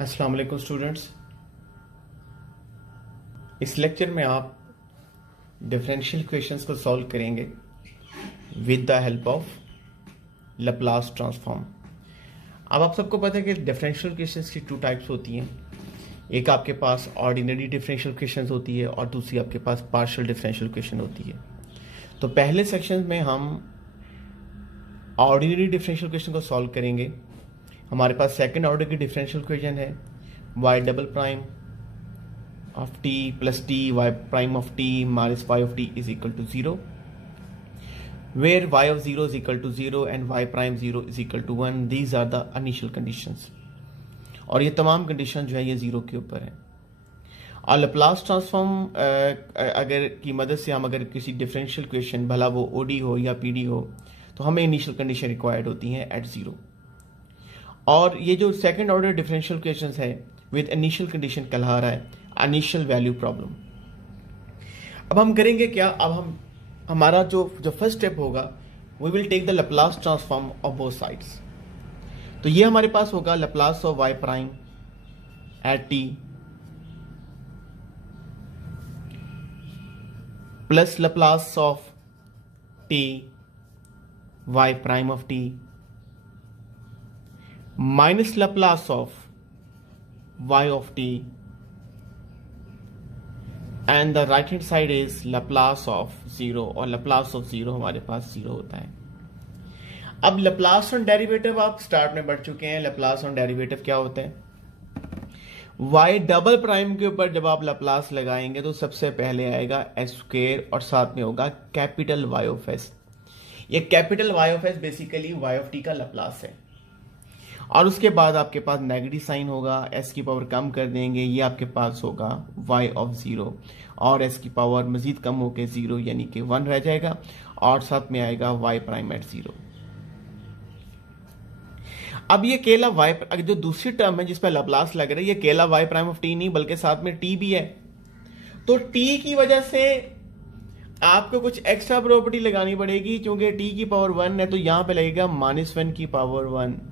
अस्सलाम वालेकुम स्टूडेंट्स। इस लेक्चर में आप डिफरेंशियल इक्वेशंस को सॉल्व करेंगे with the help of Laplace transform. अब आप सबको पता है कि डिफरेंशियल इक्वेशंस की टू टाइप्स होती हैं। एक आपके पास ऑर्डिनरी डिफरेंशियल इक्वेशंस होती है और दूसरी आपके पास पार्शियल डिफरेंशियल इक्वेशन होती है। तो पहले सेक्शन में हम ऑर्डिनरी डिफरेंशियल इक्वेशन को सॉल्व करेंगे। हमारे पास सेकंड ऑर्डर की डिफरेंशियल इक्वेशन है y double prime of t plus t y prime of t minus y of t is equal to 0, where y of 0 is equal to 0 and y prime 0 is equal to 1. These are the initial conditions और ये तमाम condition जो है ये 0 के ऊपर है। और लैप्लास ट्रांसफॉर्म अगर की मदद से हम अगर किसी डिफरेंशियल इक्वेशन भला वो OD हो या PD हो तो हमें इनिशियल कंडीशन रिक्वायर्ड होती हैं एट 0। और ये जो सेकंड ऑर्डर डिफरेंशियल इक्वेशंस है विद इनिशियल कंडीशन कहला रहा है इनिशियल वैल्यू प्रॉब्लम। अब हम करेंगे क्या, अब हमारा जो फर्स्ट स्टेप होगा we will take the Laplace transform of both sides. तो ये हमारे पास होगा Laplace of y prime at t plus Laplace of t y prime of t minus Laplace of y of t and the right hand side is Laplace of 0 और Laplace of 0 हमारे पास 0 होता है। अब लैप्लास ऑन डेरिवेटिव आप start में बढ़ चुके हैं। लैप्लास ऑन डेरिवेटिव क्या होता है? y डबल प्राइम के ऊपर जब आप लैप्लास लगाएंगे तो सबसे पहले आएगा s स्क्वायर और साथ में होगा कैपिटल y ऑफ s। ये capital y of s basically y of t का लैप्लास है। और उसके बाद आपके पास नेगेटिव साइन होगा, s की पावर कम कर देंगे, ये आपके पास होगा y ऑफ 0 और s की पावर मजीद कम होकर 0 यानी कि 1 रह जाएगा और साथ में आएगा y प्राइम एट 0। अब ये केला y अगर जो दूसरी टर्म है जिस पर लैप्लास लग रहा है ये केला y प्राइम ऑफ t नहीं बल्कि साथ में t भी है। तो t की वजह से आपको कुछ एक्स्ट्रा प्रॉपर्टी लगानी पड़ेगी क्योंकि t की पावर 1 है तो यहां पे लगेगा -1 की पावर 1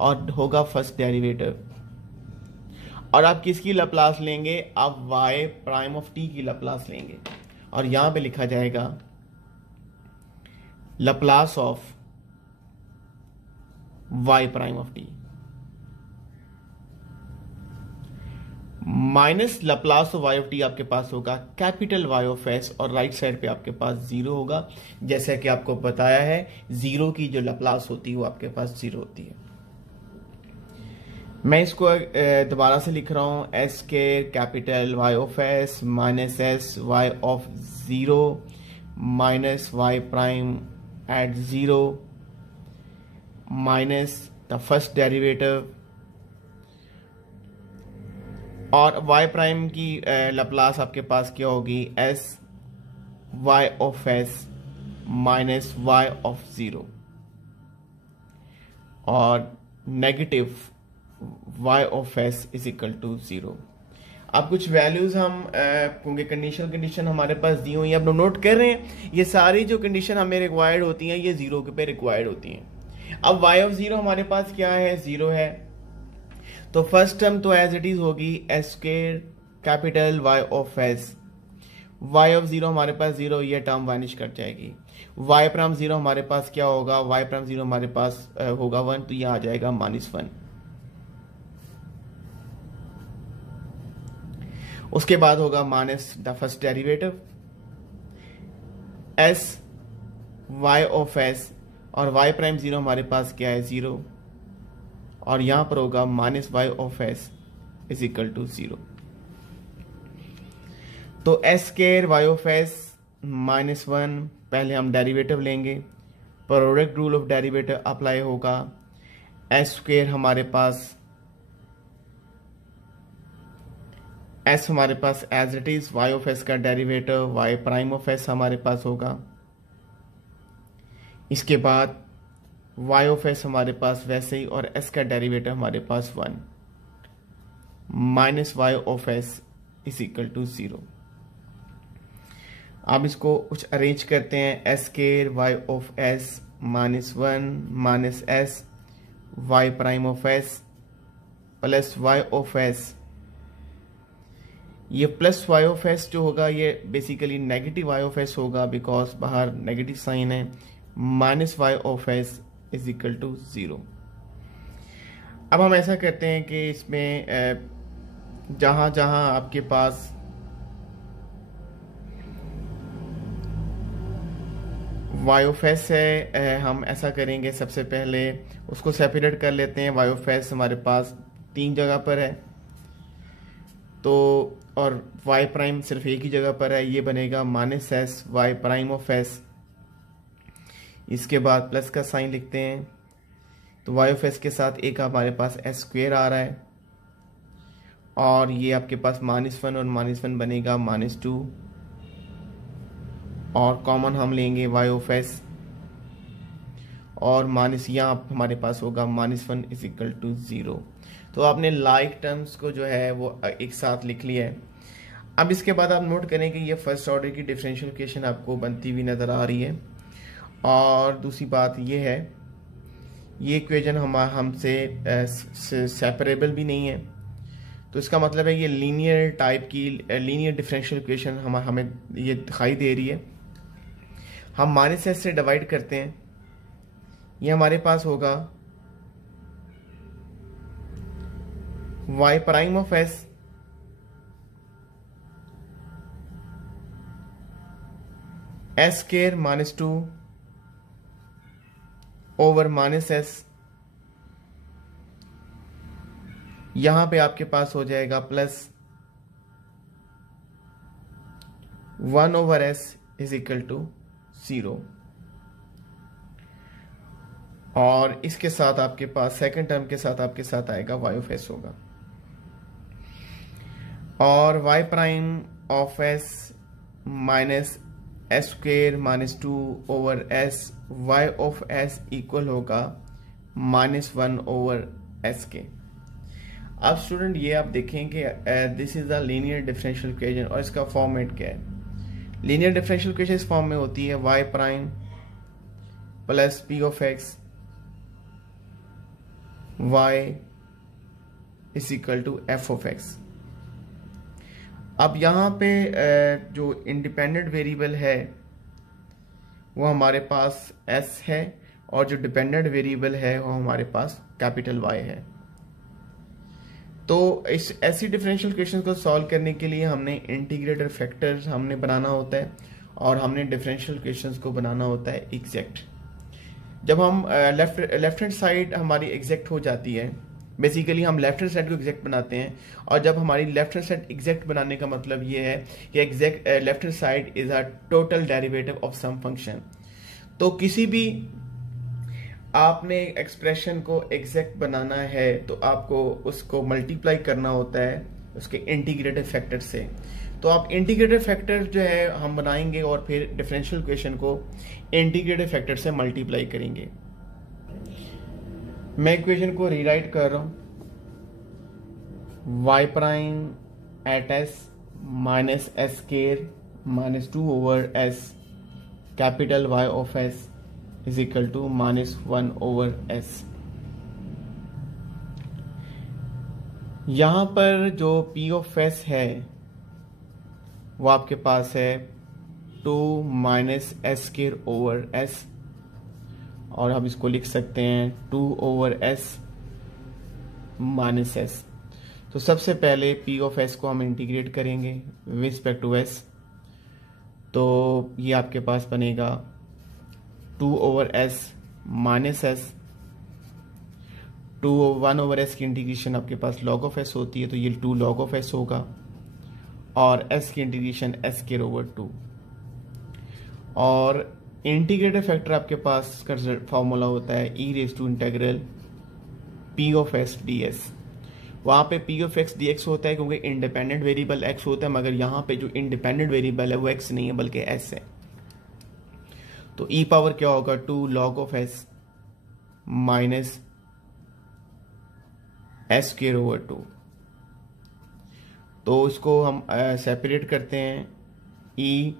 और होगा फर्स्ट डेरिवेटिव। और आप किसकी लैप्लास लेंगे? आप y प्राइम ऑफ t की लैप्लास लेंगे और यहां पे लिखा जाएगा Laplace of y prime of t minus Laplace of y of t आपके पास होगा कैपिटल y ऑफ s और राइट साइड पे आपके पास 0 होगा। जैसा कि आपको बताया है 0 की जो लैप्लास होती है वो आपके पास 0 होती है। मैं इसको दोबारा से लिख रहा हूं s के capital y of s minus s y of 0 minus y prime at 0 minus the first derivative और y प्राइम की लैप्लास आपके पास क्या होगी? s y of s minus y of 0 और negative y of s is equal to 0। अब कुछ values हम क्योंकि कंडीशन हमारे पास दी हुई है अब नोट कर रहे हैं ये सारी जो कंडीशन हमें रिक्वायर्ड होती हैं ये 0 पे रिक्वायर्ड होती हैं। अब y ऑफ 0 हमारे पास क्या है? 0 है। तो फर्स्ट टर्म तो एज इट इज होगी s square capital y of s। y of 0 हमारे पास 0, ये टर्म वानिश कर जाएगी। y प्राइम 0 हमारे पास क्या होगा? y प्राइम 0 हमारे पास होगा 1 तो यह आ जाएगा -1। उसके बाद होगा minus the first derivative s y of s और y प्राइम 0 हमारे पास क्या है? 0 और यहां पर होगा minus y of s is equal to 0। तो s square y of s -1 पहले हम डेरिवेटिव लेंगे, product rule of derivative apply होगा। s स्क्वायर हमारे पास s हमारे पास as it is y of s का derivative y prime of s हमारे पास होगा। इसके बाद y ऑफ s हमारे पास वैसे ही और s का डेरिवेटिव हमारे पास 1 minus y of s is equal to 0। आप इसको कुछ अरेंज करते हैं। s square y of s -1 minus s y prime of s plus y of s. ये प्लस वाई ऑफ एस जो होगा ये basically negative y of s होगा, बिकॉज बाहर नेगेटिव साइन है। Minus y of s is equal to 0। अब हम ऐसा करते हैं कि इसमें जहां जहां आपके पास वाई ऑफ एस है, हम ऐसा करेंगे, सबसे पहले उसको सेपरेट कर लेते हैं। वाई ऑफ एस हमारे पास 3 जगह पर है, तो और वाई प्राइम सिर्फ एक ही जगह पर है, ये बनेगा minus s y prime of s. इसके बाद प्लस का साइन लिखते हैं, तो वाई ऑफ एस के साथ एक हमारे पास एस स्क्वेयर आ रहा है, और ये आपके पास -1 और -1 बनेगा -2, और कॉमन हम लेंगे वाई ऑफ एस, और माइनस यहाँ हमारे पास होगा -1 इज इक्वल टू 0। तो आपने लाइक टर्म्स को जो है वो एक साथ लिख लिया है। अब इसके बाद आप नोट करें कि ये फर्स्ट ऑर्डर की डिफरेंशियल इक्वेशन आपको बनती हुई नज़र आ रही है। और दूसरी बात ये है, ये इक्वेशन हमसे सेपरेबल भी नहीं है, तो इसका मतलब है ये लीनियर टाइप की लीनियर डिफरेंशियल इक्वेशन हमें ये दिखाई दे रही है। हम माइनस एस से डिवाइड करते हैं, ये हमारे पास होगा y prime of s s square -2 over minus s. यहां पे आपके पास हो जाएगा plus 1 over s is equal to 0, और इसके साथ आपके पास सेकंड टर्म के साथ आपके साथ आएगा वाई ऑफ एस होगा, और y prime of s minus s square -2 over s y of s equal होगा -1 ओवर एस के। अब स्टूडेंट ये आप देखें कि this is a linear differential equation, और इसका फॉर्मेट क्या है। लीनियर डिफरेंशियल इक्वेशन इस फॉर्म में होती है y prime plus p of x y is equal to f of x. अब यहाँ पे जो इंडिपेंडेंट वेरिएबल है वो हमारे पास s है, और जो डिपेंडेंट वेरिएबल है वो हमारे पास कैपिटल Y है। तो इस ऐसी डिफरेंशियल इक्वेशन को सॉल्व करने के लिए हमने इंटीग्रेटर फैक्टर्स हमने बनाना होता है, और हमने डिफरेंशियल इक्वेशंस को बनाना होता है एग्जैक्ट। जब हम लेफ्ट हैंड साइड हमारी एग्जैक्ट हो जाती है, बेसिकली हम लेफ्ट हैंड साइड को एग्जैक्ट बनाते हैं, और जब हमारी लेफ्ट हैंड साइड एग्जैक्ट बनाने का मतलब ये है कि exact left hand side is a total derivative of some function. तो किसी भी आपने एक्सप्रेशन को एग्जैक्ट बनाना है तो आपको उसको मल्टीप्लाई करना होता है उसके इंटीग्रेटेड फैक्टर से। तो आप इंटीग्रेटेड फैक्टर जो है हम बनाएंगे, और फिर डिफरेंशियल इक्वेशन को इंटीग्रेटेड फैक्टर से मल्टीप्लाई करेंगे। मैं इक्वेशन को रीराइट कर रहा हूं, y prime at s minus s square -2 over s capital y of s is equal to -1 over s. यहां पर जो पी ऑफ एस है वो आपके पास है 2 minus s square over S, और हम इसको लिख सकते हैं 2 ओवर एस माइनस एस। तो सबसे पहले पी ऑफ एस को हम इंटीग्रेट करेंगे विद रिस्पेक्ट टू एस, तो ये आपके पास बनेगा 2 over S minus S. 1 over S की इंटीग्रेशन आपके पास लॉग ऑफ एस होती है, तो ये 2 लॉग ऑफ एस होगा, और एस की इंटीग्रेशन एस स्क्वायर ओवर 2, और इंटीग्रेटेड फैक्टर आपके पास का फॉर्मूला होता है e raise to integral p of s d s. वहाँ पे p of x d x होता है क्योंकि इंडिपेंडेंट वेरिएबल एक्स होता है, मगर यहाँ पे जो इंडिपेंडेंट वेरिएबल है वो एक्स नहीं है बल्कि एस है। तो ई पावर क्या होगा 2 log of s minus s square over 2। तो इसको हम सेपरेट करते हैं, ई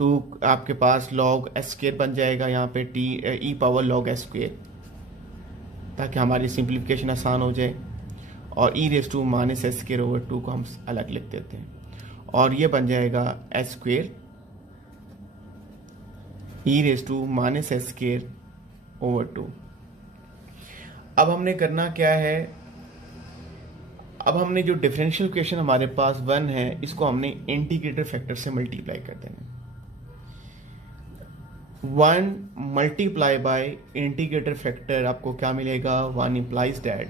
2 आपके पास लॉग एस स्क्वायर बन जाएगा, यहाँ पे t e power log s square, ताकि हमारी सिंप्लीफिकेशन आसान हो जाए। और e raise to minus s square over 2 को हम अलग लिख देते हैं और ये बन जाएगा s square e raise to minus s square over 2। अब हमने करना क्या है, अब हमने जो डिफरेंशियल इक्वेशन हमारे पास 1 है इसको हमने इंटीग्रेटर फैक्टर से मल्टीप्लाई कर देना। 1 मल्टीप्लाई बाय इंटीग्रेटर फैक्टर आपको क्या मिलेगा, 1 implies that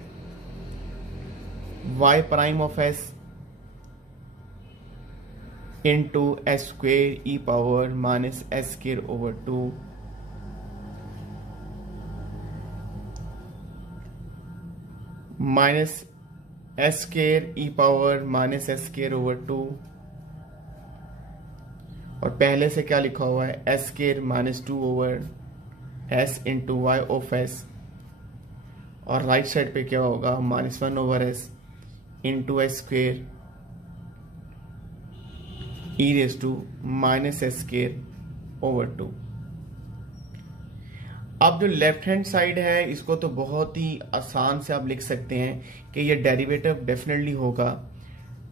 y prime of s into s square e power minus s square over 2 minus s square e power minus s square over 2 और पहले से क्या लिखा हुआ है s square minus 2 over s into y of s और right side पे क्या होगा -1 over s into s square e raise to minus s square over 2। अब जो लेफ्ट हैंड साइड है इसको तो बहुत ही आसान से आप लिख सकते हैं कि ये डेरिवेटिव डेफिनेटली होगा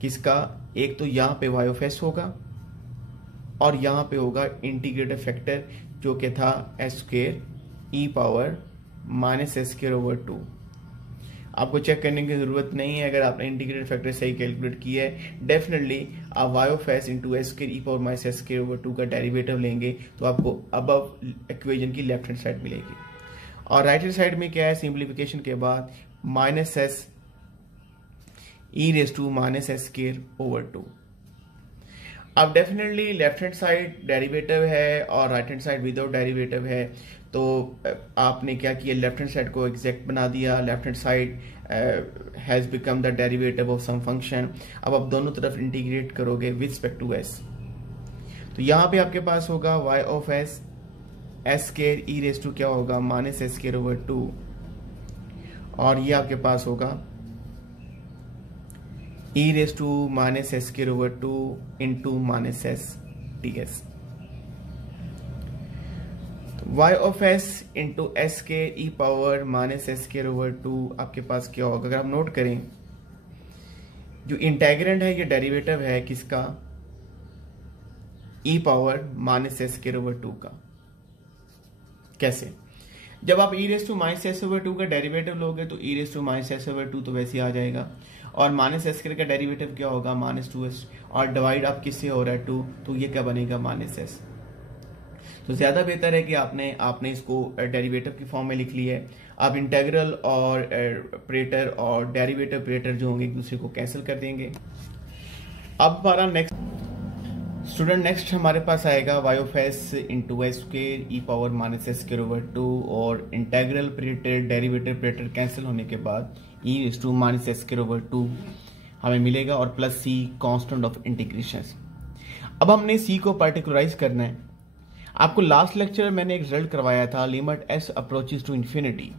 किसका, एक तो यहाँ पे वाई ऑफ एस होगा और यहाँ पे होगा इंटीग्रेटर फैक्टर जो कि था s square e power minus s square over 2। आपको चेक करने की जरूरत नहीं है, अगर आपने इंटीग्रेटर फैक्टर सही कैलकुलेट किया है डेफिनेटली आप y of s into s square e power minus s square over 2 का डेरिवेटिव लेंगे तो आपको अबव इक्वेशन की लेफ्ट हैंड साइड मिलेगी। और राइट हैंड साइड में क्या है, सिंप्लीफिकेशन के बाद minus s e raise to minus s square over 2। अब definitely left hand side derivative है और right hand side without derivative है, तो आपने क्या किया लेफ्ट हैंड साइड को एग्जैक्ट बना दिया, left hand side has become the derivative of some function. अब आप दोनों तरफ इंटीग्रेट करोगे विद रिस्पेक्ट टू एस, तो यहां पे आपके पास होगा y of s s square e raise to क्या होगा माइनस एस स्क्वायर ओवर 2 और ये आपके पास होगा e raise to minus s square over 2 into minus s d s. y of s into s के e power minus s square over 2 आपके पास क्या होगा, अगर आप नोट करें जो इंटेग्रेंड है ये डेरिवेटिव है किसका, e power minus s square over 2 का। कैसे, जब आप e raise to minus s over 2 का डेरिवेटिव लोगे तो e raise to minus s over 2 तो वैसे ही आ जाएगा और माइनस एस स्क्वायर का डेरिवेटिव क्या होगा -2s और डिवाइड आप किससे हो रहा है 2, तो ये क्या बनेगा -s। तो ज्यादा बेहतर है कि आपने इसको डेरिवेटिव की फॉर्म में लिख लिया है। आप इंटेग्रल और ऑपरेटर और डेरिवेटिव ऑपरेटर जो होंगे एक दूसरे को कैंसिल कर देंगे। अब हमारा नेक्स्ट हमारे पास आएगा y of s into s square e power minus s square over 2 और integral operator derivative operator cancel होने के बाद e is to minus s square over 2 हमें मिलेगा और plus c constant of integration. अब हमने c को पार्टिकुलराइज करना है। आपको लास्ट लेक्चर में मैंने एक रिजल्ट करवाया था, limit s approaches to infinity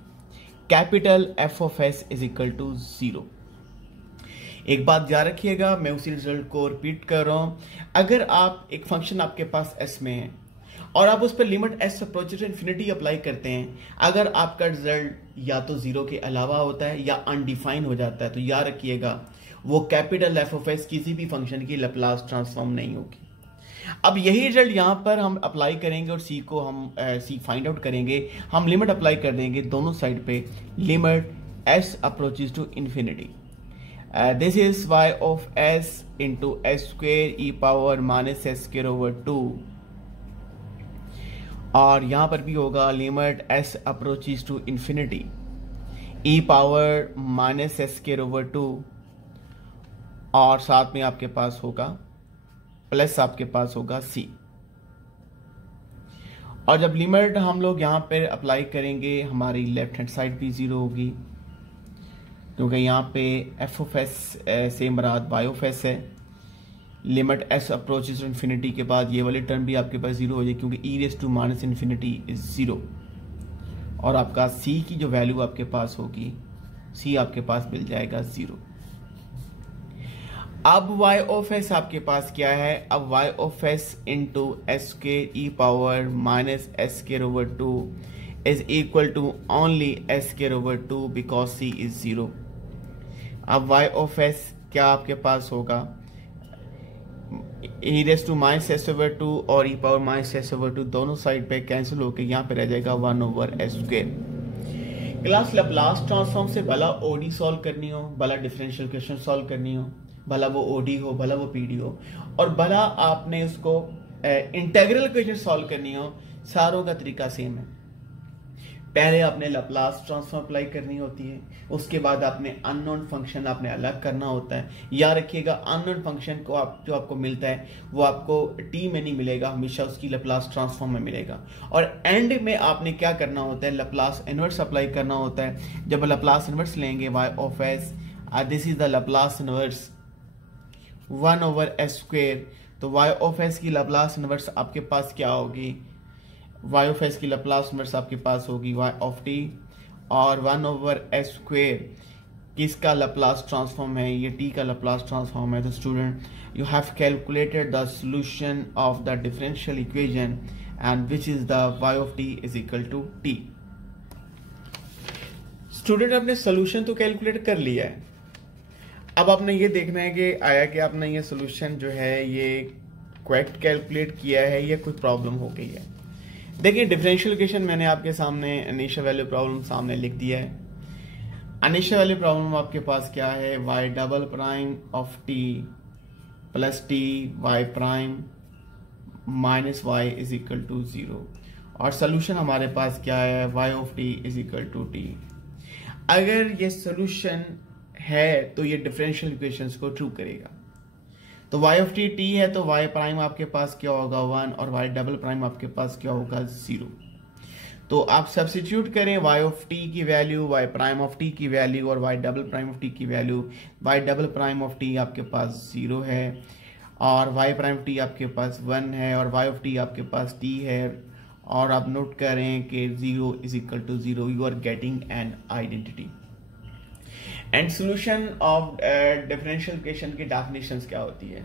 capital f of s is equal to 0। एक बात याद रखिएगा, मैं उसी रिजल्ट को रिपीट कर रहा हूं। अगर आप एक फंक्शन आपके पास s में है और आप उस पर limit s approaches to infinity apply करते हैं, अगर आपका रिजल्ट या तो 0 के अलावा होता है या अनडिफाइन हो जाता है, तो याद रखिएगा वो कैपिटल f ऑफ s किसी भी फंक्शन की लैप्लास ट्रांसफॉर्म नहीं होगी। अब यही रिजल्ट यहां पर हम अप्लाई करेंगे और सी को हम सी फाइंड आउट करेंगे। हम लिमिट अप्लाई कर देंगे दोनों साइड पे, limit s approaches to infinity this is y of s into s square e power minus s square over 2 और यहां पर भी होगा limit s approaches to infinity e power minus s square over 2 और साथ में आपके पास होगा प्लस आपके पास होगा c। और जब लिमिट हम लोग यहां पर अप्लाई करेंगे हमारी लेफ्ट हैंड साइड भी 0 होगी क्योंकि यहां पे f ऑफ s से मराद y ऑफ s है। Limit s approaches to infinity के बाद ये वाली टर्म भी आपके पास 0 हो जाएगी क्योंकि e raise to minus infinity is 0 और आपका c की जो वैल्यू आपके पास होगी c आपके पास मिल जाएगा 0। अब y ऑफ s आपके पास क्या है, अब y of s into s square e power minus s square over 2 is equal to only s square over 2 because c is 0। अब y ऑफ s क्या आपके पास होगा, e raise to minus s over 2 और e power minus s over 2 दोनों side पे cancel होकर यहाँ पे रह जाएगा 1 over S square. Class Laplace transform से भला ओडी सॉल्व करनी हो, भला डिफरेंशियल इक्वेशन सॉल्व करनी हो, भला वो ओडी हो, भला वो पीडी हो, और भला आपने उसको इंटीग्रल इक्वेशन सॉल्व करनी हो, सारों का तरीका सेम है। पहले आपने लैप्लास ट्रांसफॉर्म अप्लाई करनी होती है, उसके बाद आपने अननोन फंक्शन आपने अलग करना होता है। याद रखिएगा अननोन फंक्शन को जो आपको मिलता है वो आपको टी में नहीं मिलेगा, हमेशा उसकी लैप्लास ट्रांसफॉर्म में मिलेगा। और एंड में आपने क्या करना होता है, लैप्लास इनवर्स अप्लाई करना होता है। जब लैप्लास इनवर्स लेंगे y of s, this is the Laplace inverse 1 over s square, तो y ऑफ s की लैप्लास इनवर्स आपके पास क्या होगी, y ऑफ s की लैप्लास इनवर्स आपके पास होगी y ऑफ t, और 1 ओवर s स्क्वायर किसका लैप्लास ट्रांसफॉर्म है, ये t का लैप्लास ट्रांसफॉर्म है। तो student you have calculated the solution of the differential equation and which is the y of t is equal to t। Student आपने solution तो calculate कर लिया है, अब आपने ये देखना है कि आया कि आपने ये सोल्यूशन जो है ये करेक्ट कैलकुलेट किया है या कोई प्रॉब्लम हो गई है। देखिए डिफरेंशियल इक्वेशन मैंने आपके सामने इनिशियल वैल्यू प्रॉब्लम सामने लिख दिया है। इनिशियल वैल्यू प्रॉब्लम आपके पास क्या है, y double prime of t plus t y prime minus y is equal to 0, और सोल्यूशन हमारे पास क्या है, y of t is equal to t। अगर ये सोल्यूशन है तो ये डिफरेंशियल इक्वेशंस को ट्रू करेगा। तो y ऑफ t t है तो y प्राइम आपके पास क्या होगा 1, और y डबल प्राइम आपके पास क्या होगा 0। तो आप सब्स्टिट्यूट करें y ऑफ t की value, y prime of t की वैल्यू और y double prime of t की value. y double prime of t आपके पास 0 है, और y प्राइम ऑफ t आपके पास 1 है, और y ऑफ t आपके पास t है। और आप नोट करें कि 0 is equal to 0, you are getting an identity. And solution of differential equation की डेफिनेशंस क्या होती है,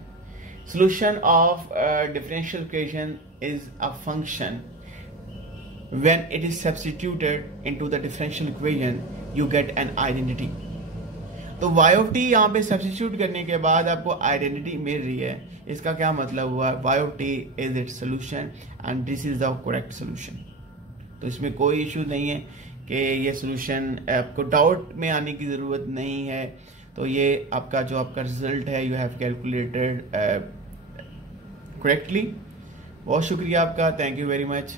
solution of differential equation is a function when it is substituted into the differential equation you get an identity। तो y of t यहाँ पे substitute करने के बाद आपको आइडेंटिटी मिल रही है, इसका क्या मतलब हुआ, y of t is its solution and this is the correct solution। तो इसमें कोई इशू नहीं है कि ये सोल्यूशन, आपको डाउट में आने की ज़रूरत नहीं है। तो ये आपका जो आपका रिजल्ट है, यू हैव कैलकुलेटेड करेक्टली। बहुत शुक्रिया आपका, थैंक यू वेरी मच।